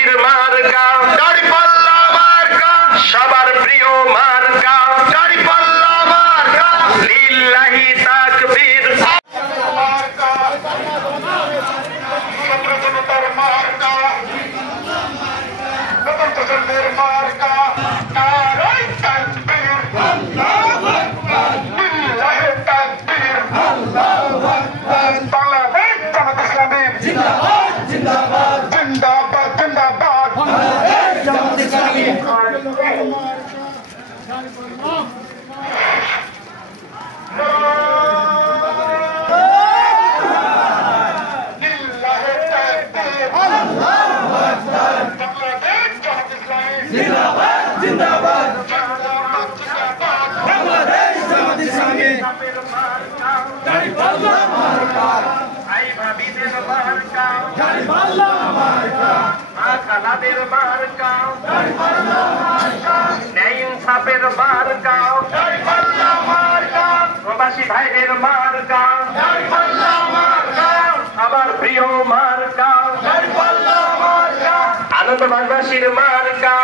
নগরবাসীর মার্কা দাড়িপাল্লা মার্কা, সবার প্রিয় মার্কা দাড়িপাল্লা মার্কা। লিল্লাহি তাকবীর। প্রবাসী ভাইদের মার্কা সবার প্রিয় মার্কা আনন্দবাসীর মার্কা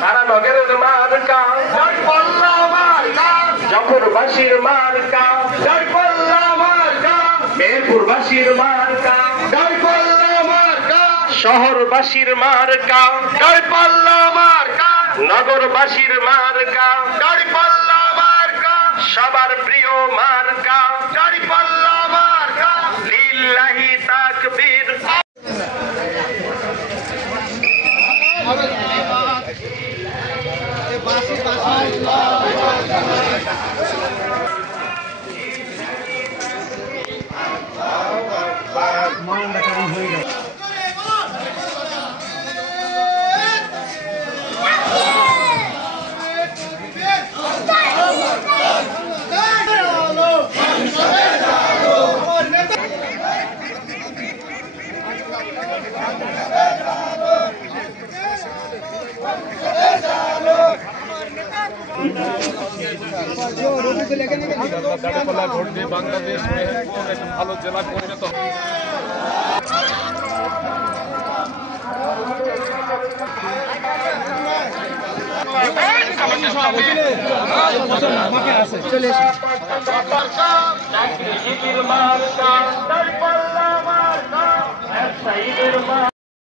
সারা নগরের মার্কা জফরবাসীর মার্কা মেহেরপুরবাসীর মার্কা শহরবাসীর মার্কা দাড়িপাল্লা মার্কা, নগরবাসীর মার্কা দাড়িপাল্লা মার্কা, সবার প্রিয় মার্কা দাড়িপাল্লা মার্কা। লিল্লাহি তাকবীর। ভোট দিয়ে বাংলাদেশ মেহেরপুর একটা ভালো জেলা পরিণত চলে